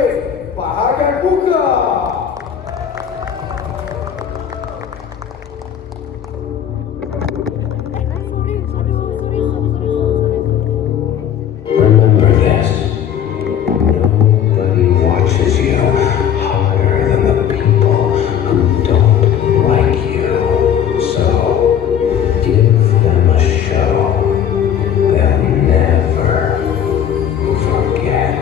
Prajurit bahagian muka. Remember this. Nobody watches you harder than the people who don't like you. So, give them a show they'll never forget.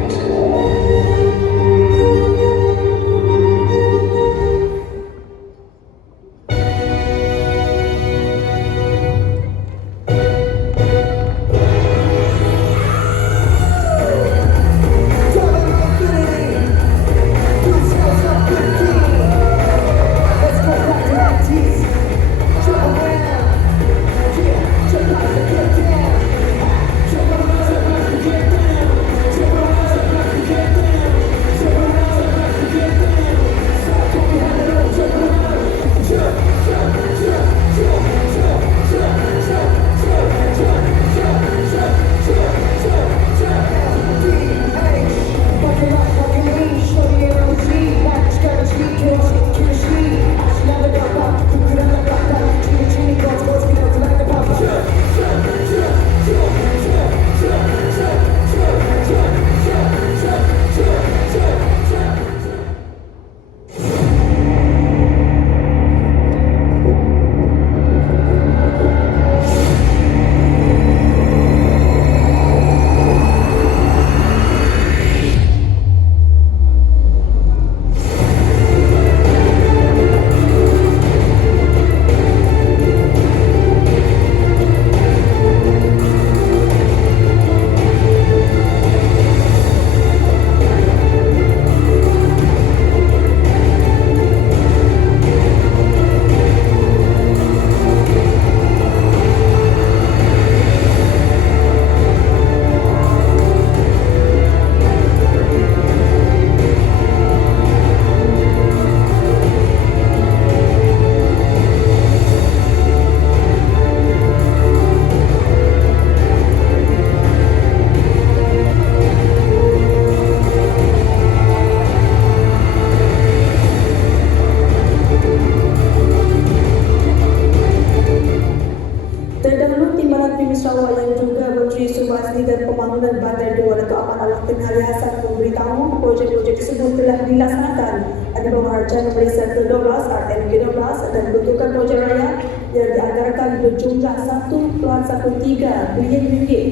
Terdahulu Timbalan Pimi Sarawak yang juga Menteri Sumber Asli dan Pembangunan Bandar Dua Datuk Ahmad Awang Kenali Hassan memberitahu projek-projek tersebut telah dilaksanakan di bawah rancangan Malaysia ke-12 RM-12 dan bentukan projek raya yang dianggarkan berjumlah 1.13 bilion ringgit.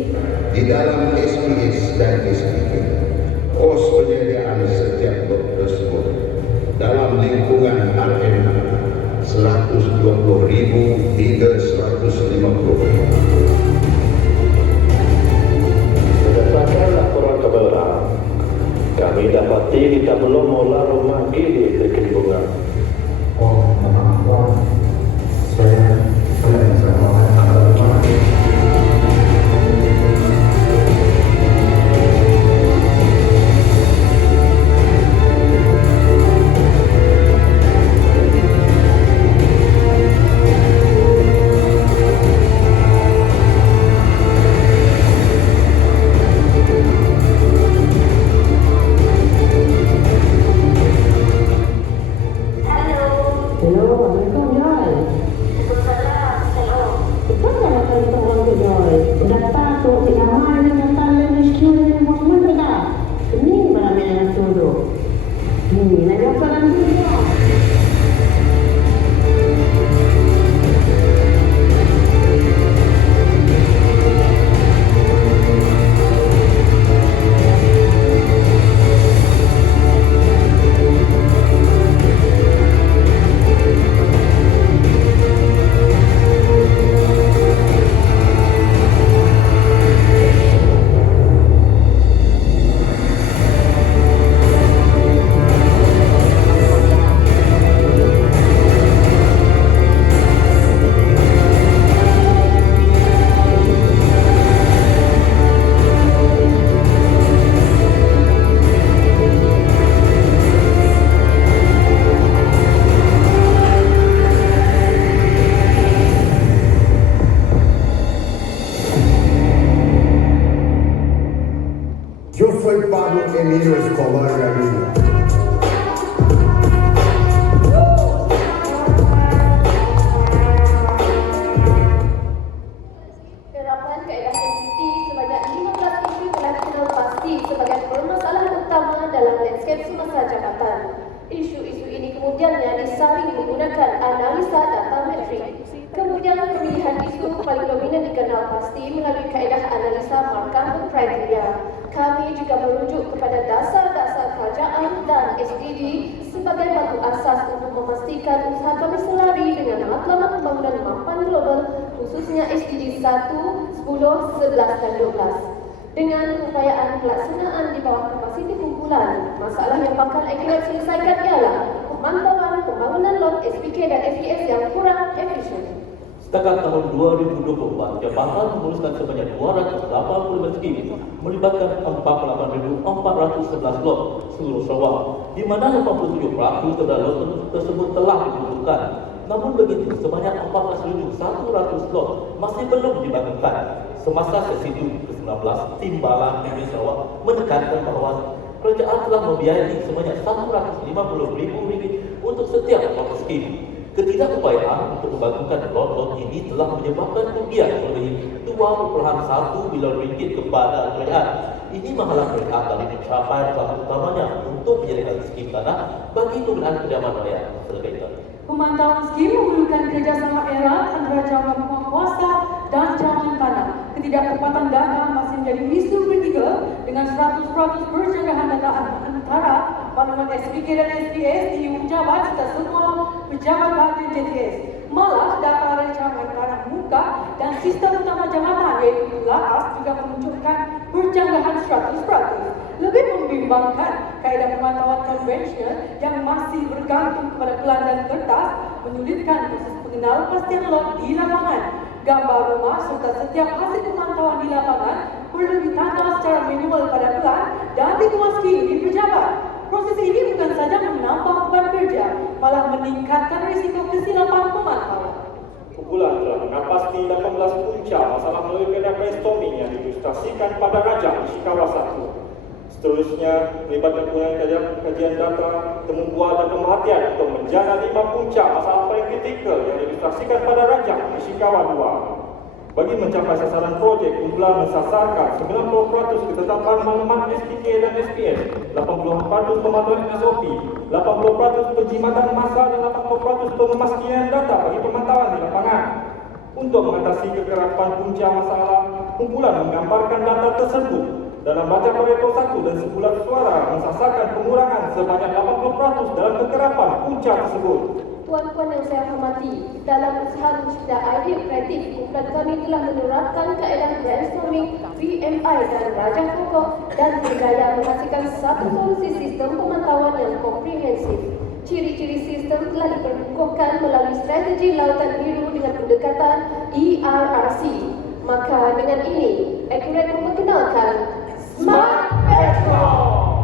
Di dalam SPS dan SPP, kos penyediaan setiap blok tersebut dalam lingkungan RM 120,000 hingga 150. Berdasarkan laporan kebenaran, kami dapati kita belum mula rumah gili Bukit Bunga. Oh, maaf, saya tidak bisa mengatakan. Camino Escobar Gaviria. Penerapan kaedah sensitif sebanyak 15 isu telah dikenal pasti sebagai permasalahan utama dalam landscape semasa jabatan. Isu-isu ini kemudiannya disaring menggunakan analisa data metrik. Kemudian pemilihan isu paling dominan dikenal pasti melalui kaedah analisa markah kriteria. Kami juga merujuk kepada dasar-dasar kerajaan dan SDG sebagai batu asas untuk memastikan usaha kami selari dengan matlamat pembangunan mapan global, khususnya SDG 1, 10, 11 dan 12. Dengan upayaan pelaksanaan di bawah kapasiti kumpulan, masalah yang bakal Accurate selesaikan ialah pemantauan pembangunan lot SPK dan SPS yang kurang efisien. Setakat tahun 2024, Jabatan memuluskan sebanyak 280 skim melibatkan 48,411 lot seluruh Sarawak, di mana 87% dari lot tersebut telah dibutuhkan. Namun begitu, sebanyak 14,100 lot masih belum dibangunkan. Semasa sesi ke-19, Timbalan Negeri Sarawak menekankan bahawa kerajaan telah membiayai sebanyak RM150,000 untuk setiap lot skim. Ketidakupayaan untuk membangunkan lot-lot ini telah menyebabkan kerugian melebihi RM2.1 bilion kepada kerajaan. Ini menghalang mereka dari mencapai target utamanya untuk menyediakan skim tanah bagi penggunaan kediaman rakyat terkaitan. Pemantauan skim memerlukan kerjasama erat antara cawangan penguasa dan cawangan tanah. Ketidaktepatan data masih menjadi isu ketiga dengan 100% percanggahan data antara maklumat SPK dan SPS di pejabat serta semua pejabat bahagian JTS. Malah data rancangan tanah muka dan sistem utama jabatan iaitu LAAS juga menunjukkan percanggahan 100%. Lebih membimbangkan, kaedah pemantauan konvensional yang masih bergantung kepada pelan dan kertas menyulitkan proses pengenalpastian lot di lapangan. Gambar rumah serta setiap hasil pemantauan di lapangan perlu ditanda secara manual pada pelan dan dikewaski di pejabat. Proses ini bukan saja menambah beban kerja, malah meningkatkan risiko kesilapan pemantauan. Kumpulan telah menapasti 18 punca masalah melalui kaedah brainstorming yang diilustrasikan pada Rajah Ishikawa 1. Seterusnya, melibatkan kajian data, temu buah dan pemerhatian untuk menjana 5 punca masalah paling kritikal yang diilustrasikan pada Rajah Ishikawa 2. Bagi mencapai sasaran projek, kumpulan mensasarkan 90% ketetapan maklumat SPK dan SPS, 80% pemantauan SOP, 80% penjimatan masa dan 80% pemastian data bagi pemantauan di lapangan. Untuk mengatasi kekerapan punca masalah, kumpulan menggambarkan data tersebut dalam baca Pareto 1 dan sebulan suara mensasarkan pengurangan sebanyak 80% dalam kekerapan punca tersebut. Tuan-tuan yang saya hormati, dalam usaha mencipta idea kreatif, kumpulan kami telah menerapkan kaedah brainstorming, VMI dan rajah pokok dan berjaya menghasilkan satu solusi sistem pemantauan yang komprehensif. Ciri-ciri sistem telah diperkukuhkan melalui strategi lautan biru dengan pendekatan ERRC. Maka dengan ini, Accurate memperkenalkan Smart Petrol.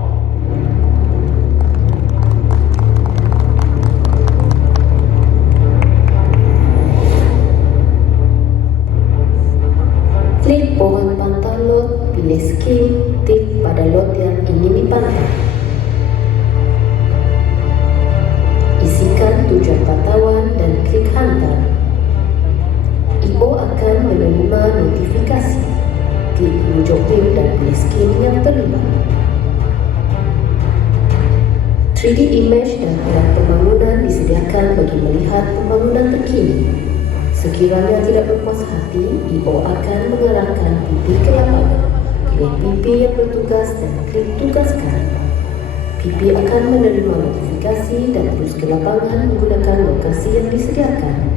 Klik pohon pantau lot, pilih skim, tik pada lot yang ingin dipantau. Isikan tujuan pantauan dan klik hantar. IO akan menerima notifikasi. Klik rujuk PIN dan pilih skim yang terlibat. 3D image dan peran pembangunan disediakan bagi melihat pembangunan terkini. Sekiranya tidak berpuas hati, IO akan mengarahkan PP ke lapangan. Pilih PP yang bertugas dan klik tugaskan. PP akan menerima notifikasi dan terus ke lapangan menggunakan lokasi yang disediakan.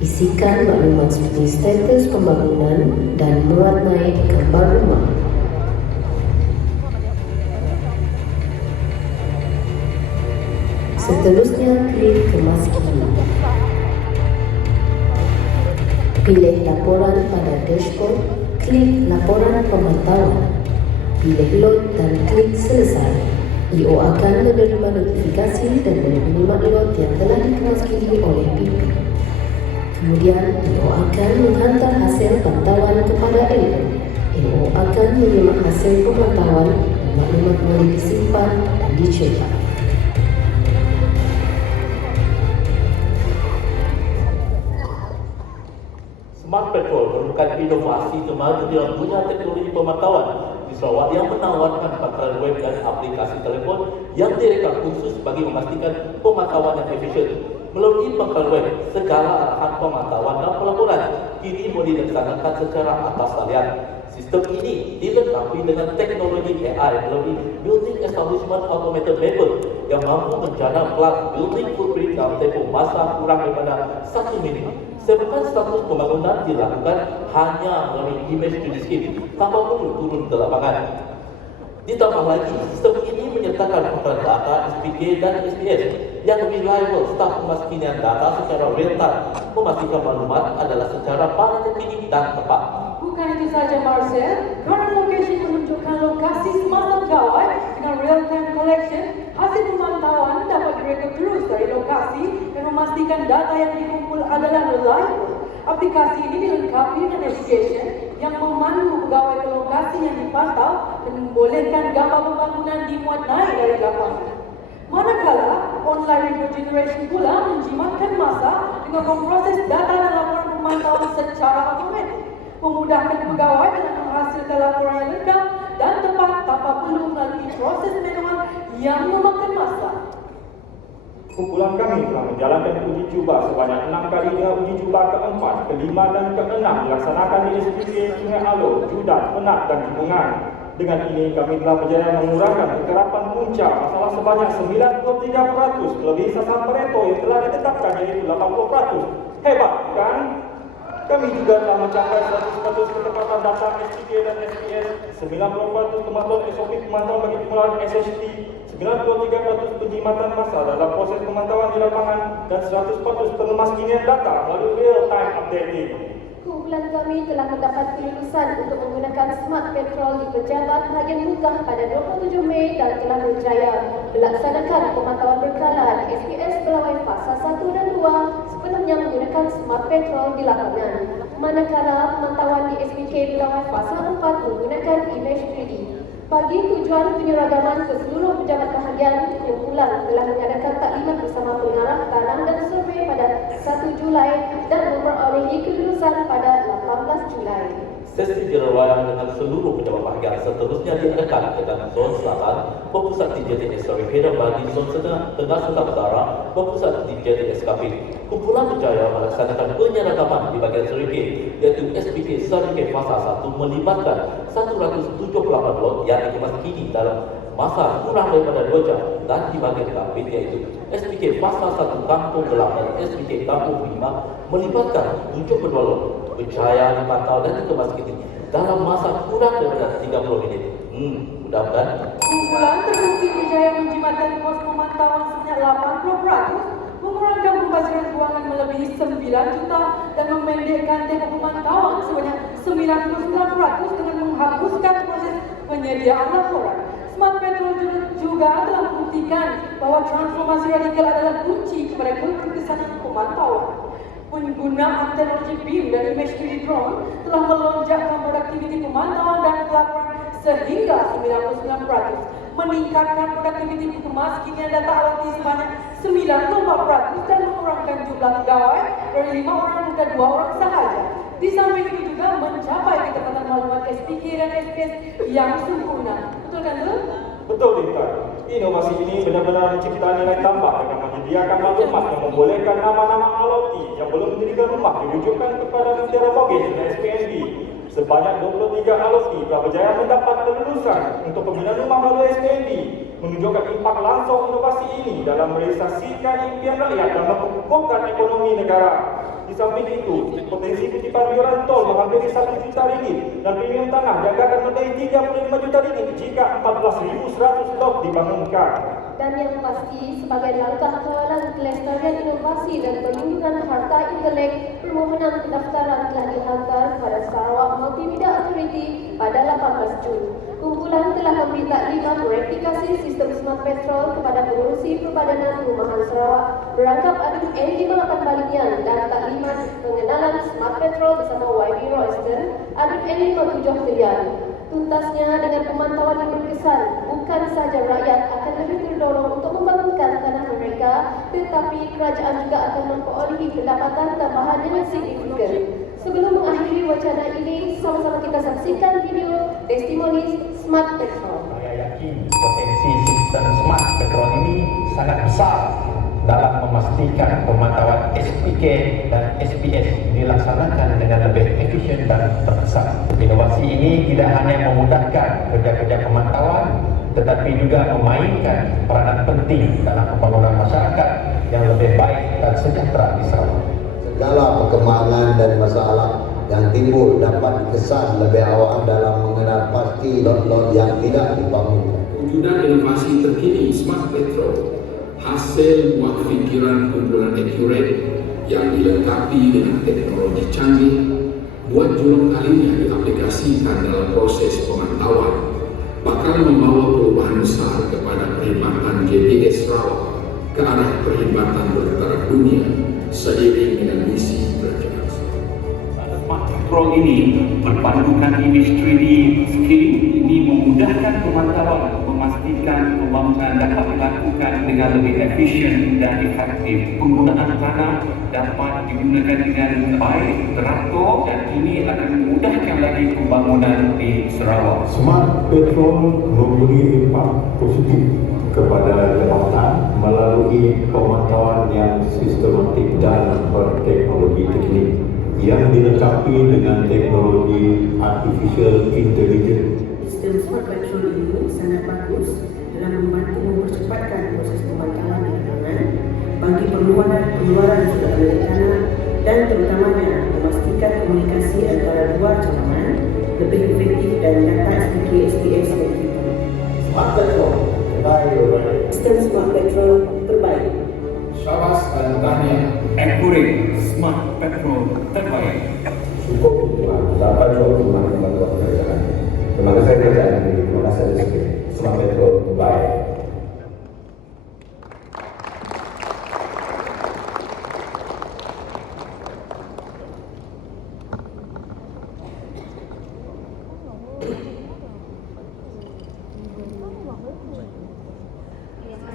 Isikan maklumat seperti status pembangunan dan mewarnai gambar rumah. Seterusnya, klik kemas kini. Pilih laporan pada dashboard, klik laporan pemantauan. Pilih lot dan klik selesai. IO akan menerima notifikasi dan menerima lot yang telah dikemas oleh PP. Kemudian, IO akan menghantar hasil pantauan kepada LO. LO akan menyimak hasil pemantauan dan maklumat boleh disimpan dan dicetak. Smart Patrol merupakan inovasi termaju dalam dunia teknologi pemantauan di Sarawak yang menawarkan pangkalan web dan aplikasi telefon yang direkam khusus bagi memastikan pemantauan yang efisien. Melalui pangkalan web, segala arahan pemantauan dan pelaporan kini boleh dilaksanakan secara atas talian. Sistem ini dilengkapi dengan teknologi AI melalui Building Establishment Automated Mapper yang mampu menjana plat building footprint dalam tempoh masa kurang daripada 1 minit. Sebabkan status pembangunan dilakukan hanya melalui image 3D scan tanpa perlu turun ke lapangan. Ditambah lagi, sistem ini menyertakan pangkalan data SPK dan SPS yang reliable staf pemaskinan data secara real time, memastikan maklumat adalah secara paling terkini dan tepat. Bukan itu saja Marcel, current location menunjukkan lokasi semasa pegawai dengan real-time collection. Hasil pemantauan dapat direkod terus dari lokasi dan memastikan data yang dikumpul adalah reliable. Aplikasi ini dilengkapi dengan navigation yang memandu pegawai ke lokasi yang dipantau dan membolehkan gambar pembangunan dimuat naik dari lapangan. Manakala online report generation pula menjimatkan masa dengan memproses data dan laporan pemantauan secara otomatis, memudahkan pegawai dengan menghasilkan laporan yang lengkap dan tepat tanpa perlu melalui proses manual yang memakan masa. Kumpulan kami telah menjalankan uji cuba sebanyak 6 kali dengan uji cuba ke-4, ke-5 dan ke-6 dilaksanakan di SPK Sungai Alor, Judan, Penat dan Jibungan. Dengan ini kami telah berjaya mengurangkan kekerapan punca masalah sebanyak 93% melebihi sasaran Pareto yang telah ditetapkan iaitu 80%. Hebat, kan? Kami juga telah mencapai 100% ketepatan data SPK dan SPS, 90% kemampuan SOP pemantauan bagi pengolahan SHT, 93% penjimatan masa dalam proses pemantauan di lapangan, dan 100% pengemaskinan data melalui real-time updating. Kumpulan kami telah mendapat kelulusan untuk menggunakan Smart Patrol di Pejabat bahagian muka pada 27 Mei dan telah berjaya melaksanakan pemantauan berkala di SPS Belawai Fasa 1 dan 2 sebelumnya menggunakan Smart Patrol di lapangan. Manakala pemantauan di SPK Belawai Fasa 4 menggunakan image 3D. Bagi tujuan penyeragaman ke seluruh pejabat bahagian, kumpulan telah mengadakan taklimat bersama pengarah tanah dan survei pada 1 Julai dan memperolehi kelulusan pada 18 Julai. Sesi jerawatan dengan seluruh pejabat bahagian seterusnya diadakan dengan zon selatan, berpusat di JTS Saripeda bagi zon tengah serta utara, berpusat di JTS Kapit. Kumpulan berjaya melaksanakan penyeragaman di bahagian Saripeda, iaitu SPK Saripeda Fasa 1 melibatkan 178 lot yang dikemaskini dalam masa kurang daripada 2 jam, dan di bahagian Kapit iaitu SPK Fasa 1 Kampung Gelap dan SPK Kampung 5 melibatkan 72 lot. Berjaya dipantau dan dikemaskini dalam masa kurang daripada 30 minit. Mudah-mudahan. Kumpulan terbukti berjaya menjimatkan kos pemantauan sebanyak 80%, mengurangkan pembaziran kewangan melebihi 9 juta dan memendekkan tempoh pemantauan sebanyak 99% dengan menghapuskan proses penyediaan laporan. Smart Patrol juga telah membuktikan bahwa transformasi radikal adalah kunci kepada keberkesanan pemantauan. Penggunaan teknologi BIM dan image 3D drone telah melonjakkan produktiviti pemantauan dan pelaporan sehingga 99%, meningkatkan produktiviti pemaskinan data aloti sebanyak 94% dan mengurangkan jumlah pegawai dari 5 orang ke 2 orang sahaja. Di samping itu juga mencapai ketepatan maklumat SPK dan SPS yang sempurna. Betul kan, Tu? Betul, Dinta. Inovasi ini benar-benar mencipta nilai tambah dengan menyediakan maklumat yang membolehkan nama-nama aloti yang belum mendirikan rumah dirujukan kepada Menteri Mortgage dan SPNB. Sebanyak 23 aloti telah berjaya mendapat kelulusan untuk pembinaan rumah melalui SPNB, menunjukkan impak langsung inovasi ini dalam merealisasikan impian rakyat dan mengukuhkan ekonomi negara. Di samping itu, potensi kutipan iuran tol menghampiri 1 juta ringgit dan premium tanah yang akan melebihi 35 juta ringgit jika 14.100 lot dibangunkan. Dan yang pasti, sebagai langkah kawalan kelestarian inovasi dan perlindungan harta intelek, permohonan pendaftaran telah dihantar kepada Sarawak Multimedia Authority pada 18 Jun. Kumpulan telah memberi taklimat mereplikasi sistem Smart Patrol kepada pengurusi Perbadanan Perumahan Sarawak berangkap adun N58 Balingan dan taklimat pengenalan Smart Patrol bersama YB Royston adun N57 Pilihan. Tuntasnya dengan pemantauan yang berkesan, tetapi kerajaan juga akan memperolehi pendapatan tambahan yang signifikan. Sebelum mengakhiri wacana ini, sama-sama kita saksikan video testimoni Smart Petrol. Saya yakin potensi sistem Smart Petrol ini sangat besar dalam memastikan pemantauan SPK dan SPS dilaksanakan dengan lebih efisien dan terkesan. Inovasi ini tidak hanya memudahkan kerja-kerja pemantauan, tetapi juga memainkan peranan penting dalam pembangunan masyarakat yang lebih baik dan sejahtera di Sarawak. Segala perkembangan dan masalah yang timbul dapat dikesan lebih awal dalam mengenal pasti lot-lot yang tidak dibangun. Wujudnya inovasi terkini Smart Petrol hasil buah fikiran kumpulan Accurate yang dilengkapi dengan teknologi canggih buat jurang kalinya diaplikasikan dalam proses pemantauan bakal membawa perubahan besar kepada perkhidmatan GPS Sarawak ke arah perkhidmatan bertaraf dunia seiring dengan misi kerajaan. Smart Petrol ini berpandukan image 3D scaling ini memudahkan pemantauan, memastikan pembangunan dapat dilakukan dengan lebih efisien dan efektif. Penggunaan tanah dapat digunakan dengan baik, teratur dan ini akan memudahkan lagi pembangunan di Sarawak. Smart Petrol memberi impak positif kepada jabatan melalui pemantauan yang sistematik dan berteknologi teknik yang dilengkapi dengan teknologi artificial intelligence. Sistem Smart Petrol ini sangat bagus dalam membantu mempercepatkan proses pemantauan di lapangan bagi pengeluaran sumber daya tanah dan terutamanya memastikan komunikasi antara dua cawangan lebih efektif dan data SPK, SPS dan kita. Smart Petrol terbaik. Sistem Smart Petrol terbaik. Syabas dan tahniah. Accurate Smart Petrol terbaik. Cukup dapat cuma membantu kerajaan. Terima kasih kerajaan ini. Terima kasih SPK. Smart Petrol terbaik.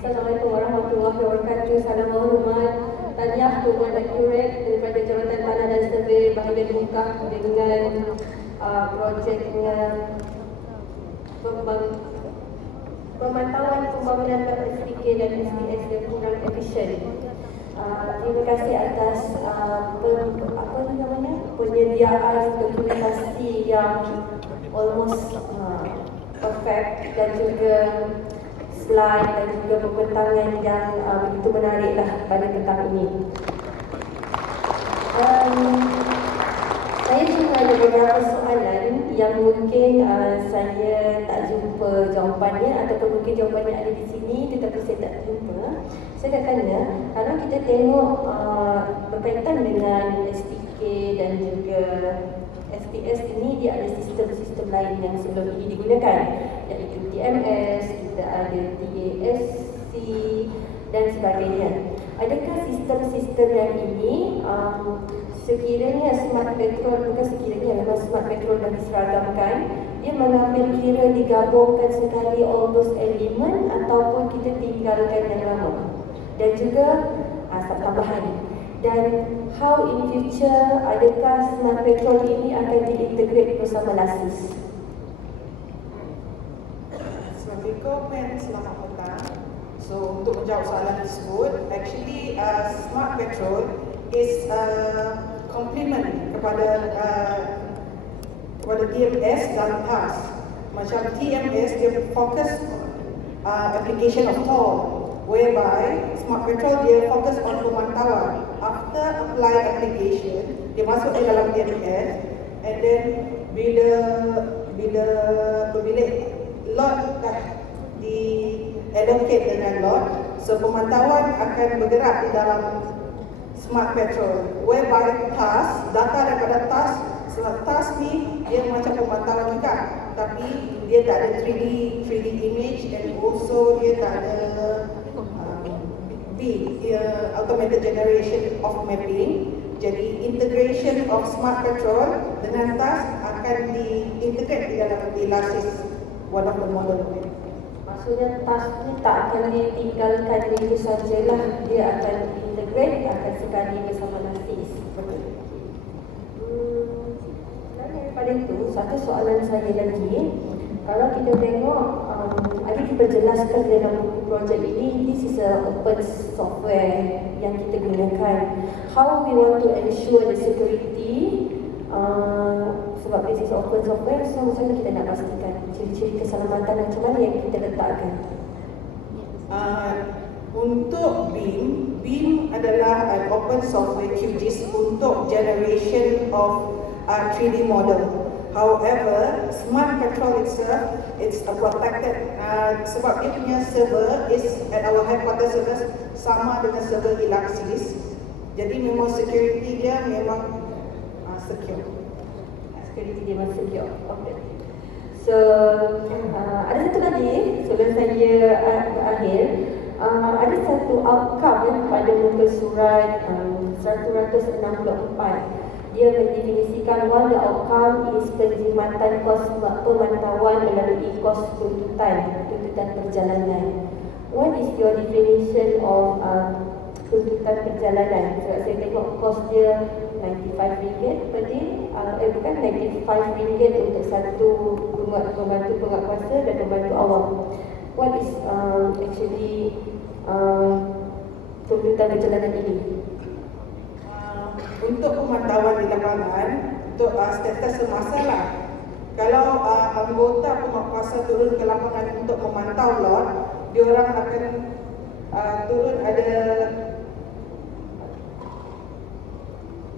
Assalamualaikum warahmatullahi wabarakatuh. Salam hormat. Tahniah Tuan Accurate daripada Jabatan Tanah dan Survey bahagian Muka dengan projeknya pemantauan pembangunan SPK dan SPS yang kurang efisien. Terima kasih atas penyediaan dokumentasi yang almost perfect dan juga slide dan juga pembentangan yang begitu menariklah pada petang ini. Saya cuma ada beberapa soalan yang mungkin saya tak jumpa jawapannya ataupun mungkin jawapannya ada di sini tetapi saya tak jumpa. Saya nak tanya, kalau kita tengok berkaitan dengan SPK dan juga SPS ini, dia ada sistem-sistem lain yang sebelum ini digunakan, iaitu TMS, kita ada TASC dan sebagainya. Adakah sistem-sistem yang ini sekiranya Smart Petrol, bukan sekiranya, memang Smart Petrol dah diseragamkan, dia mengambil kira digabungkan sekali all those elemen ataupun kita tinggalkan yang lama? Dan juga tambahan, dan how in future adakah Smart Petrol ini akan diintegrate bersama LASIS? Assalamualaikum dan selamat petang. So untuk menjawab soalan tersebut, actually Smart Petrol is a complement kepada TMS dan TAS. Macam TMS dia fokus application of toll, whereby Smart Petrol dia fokus on pemantauan. After apply application, dia masuk ke dalam TMS, and then bila lot dah di allocate dengan lot, so pemantauan akan bergerak di dalam Smart Petrol, whereby task, data daripada task ni dia macam pemantauan juga, tapi dia tak ada 3D image, dan also dia tak ada automated generation of mapping. Jadi integration of Smart Petrol dengan task akan diintegrate di dalam LASIS, one of the model. Maksudnya task ni tak akan ditinggalkan begitu sajalah. Dia akan integrate, akan sekali bersama NASIS. Dan daripada itu, satu soalan saya lagi. Kalau kita tengok, ada diperjelaskan dalam projek ini, this is a open software yang kita gunakan. How we want to ensure the security, sebab this is open software, so macam mana kita nak pastikan ciri-ciri keselamatan macam mana yang kita letakkan? Untuk BIM adalah an open software QGIS untuk generation of 3D model. However, Smart Petrol itself, it's a protected, sebab dia punya server is at our headquarters server sama dengan server di Luxis. Jadi memang security dia memang secure. Security dia memang secure. Okay. So, ada satu lagi sebelum saya berakhir. Ada satu outcome pada muka surat 164. Dia mendefinisikan one the outcome is penjimatan kos pemantauan melalui kos tuntutan perjalanan. What is your definition of tuntutan perjalanan? Sebab saya tengok kos dia RM95 per day, bukan RM95 untuk satu pembantu penguatkuasa dan pembantu awam. What is actually tuntutan perjalanan ini? Untuk pemantauan di lapangan, untuk status semasa lah. Kalau anggota penguatkuasa turun ke lapangan untuk memantau lot, diorang akan turun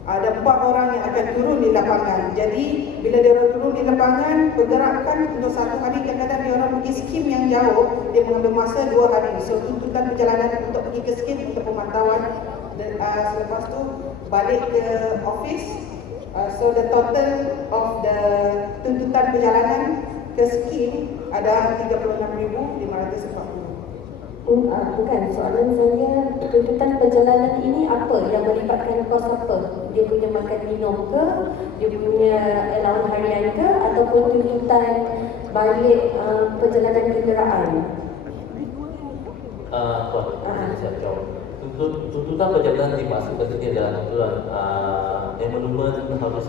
ada 4 orang yang akan turun di lapangan. Jadi bila dia orang turun di lapangan, pergerakan untuk satu hari, kadang-kadang dia orang pergi skim yang jauh, dia mengambil masa 2 hari. So tuntutan perjalanan untuk pergi ke skim untuk pemantauan, dan selepas tu balik ke office. So the total of the tuntutan perjalanan ke skim ada 36,540. Bukan, soalan saya, tuntutan perjalanan ini apa? Yang melibatkan kos apa? Dia punya makan minum ke? Dia punya allowance harian ke? Ataupun tuntutan balik perjalanan kenderaan? Saya jawab. Tuntutan perjalanan dimaksudkan ini adalah tuntutan emolument harus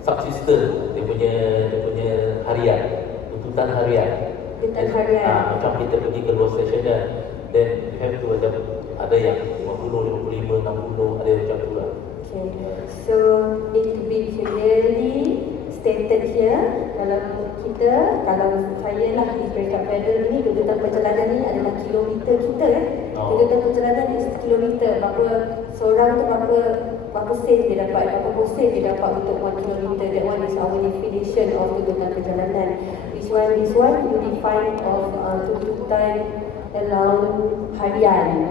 subsisten dia punya harian, tuntutan harian. Macam kita pergi ke luar stasioner, then you have to ada yang 50, 55, 60, ada yang macam tu lah. Okay, so it will be clearly stated here. Kalau saya lah di Peringkat Federal ni, tuntutan perjalanan ni adalah kilometer kita kan. Tuntutan perjalanan is kilometer, seorang tu berapa sen dia dapat, berapa persen dia dapat untuk 1 kilometer. That one is our definition of tuntutan perjalanan. This one you define of tuntutan allowance harian.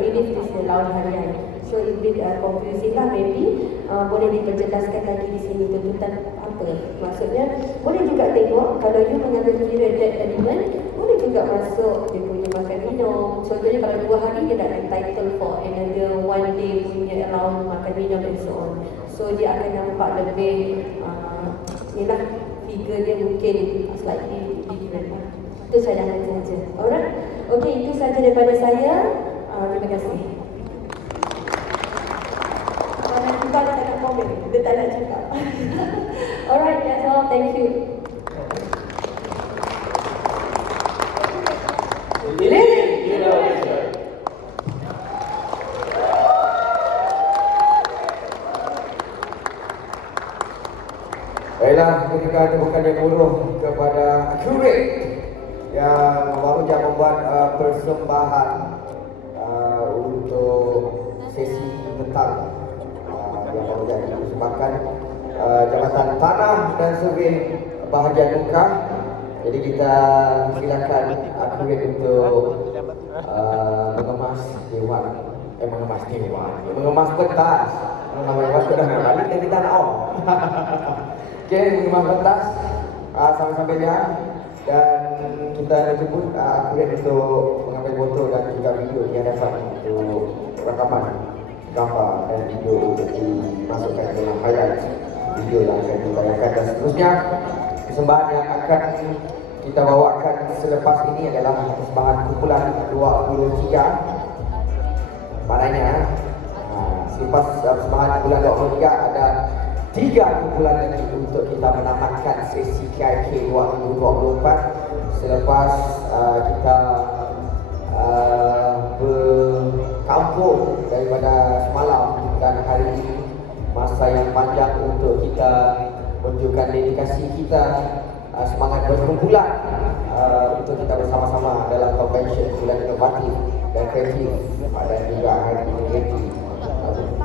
Ini is allowance harian. So it will be confusing lah, maybe boleh diperjelaskan lagi di sini tuntutan apa. Maksudnya boleh juga tengok kalau you mengambil kira that element, boleh juga masuk dia punya makan minum. Contohnya kalau 2 hari dia dah entitled for another 1 day punya allowance makan minum and so on. So dia akan nampak lebih ni lah, figure dia mungkin slightly different lah. Itu cadangan saja. Alright, okay, itu saja daripada saya. Terima kasih. Kita tak nak komen, dia tak nak cakap. Alright, that's all. Thank you. Baiklah, berikan tepukan yang murah kepada Accurate yang baru saja membuat persembahan untuk sesi petang yang baru saja dipersembahkan Jabatan Tanah dan Survey Bahagian Muka. Jadi kita silakan Accurate untuk mengemas dewan, mengemas pentas. Mengemas sudah balik dari tanah om. Okey, mengemas pentas sampai-sampai dia, dan kita ada jemput Accurate untuk mengambil foto dan juga video di hadapan untuk rakaman gambar dan video untuk dimasukkan dalam highlight video yang akan ditayangkan, dan seterusnya persembahan yang akan kita bawakan selepas ini adalah persembahan kumpulan 23. Maknanya selepas persembahan kumpulan 23 ada 3 kumpulan lagi untuk kita menamatkan sesi KIK 2024 selepas kita berkampung daripada semalam dan hari ini, masa yang panjang untuk kita menunjukkan dedikasi kita, semangat berkumpulan untuk kita bersama-sama dalam convention bulan inovatif dan kreatif pada juga hari ini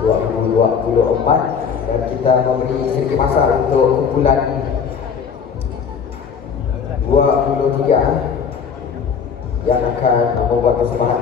2024, dan kita memberi sedikit masa untuk kumpulan 23 yang akan membuat persembahan